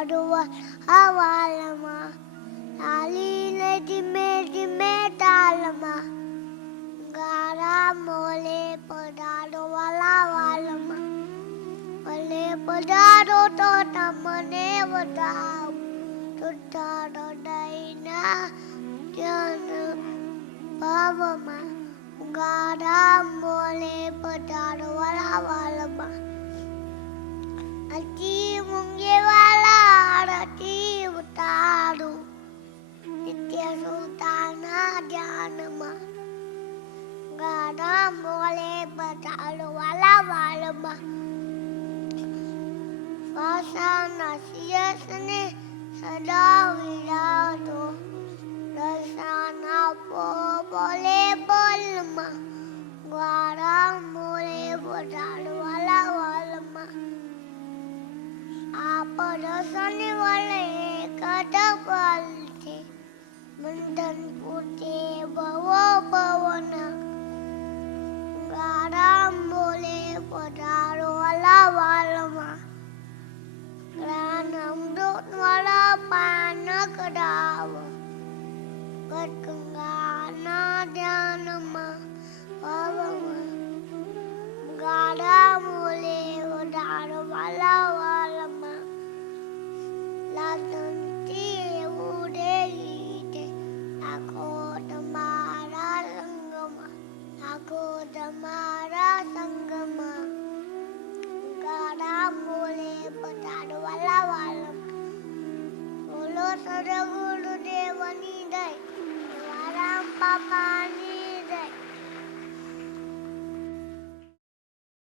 પધારવા હવાલમાં ચાલીને ધીમે ધીમે તાલમાં ગારા મોલે પધારવા લાવાલમાં ભલે પધારો તો તમને વધાવ સુધારો દઈના ધ્યાન ભાવમાં ગારા મોલે પધારવા લાવાલમાં અતિ મૂંગેવાલા આરતી ઉતારું નિત્ય સુતાના ધ્યાનમાં ગારા મોલે પધારવા લાવાલમાં શ્વાસના શિયસને સદા વિરાજો દર્શના બોલે બોલમાં ગારા મોલે પધારવા લાવાલમાં આપ દર્શન વળે કદબલ છે બંધન પૂતે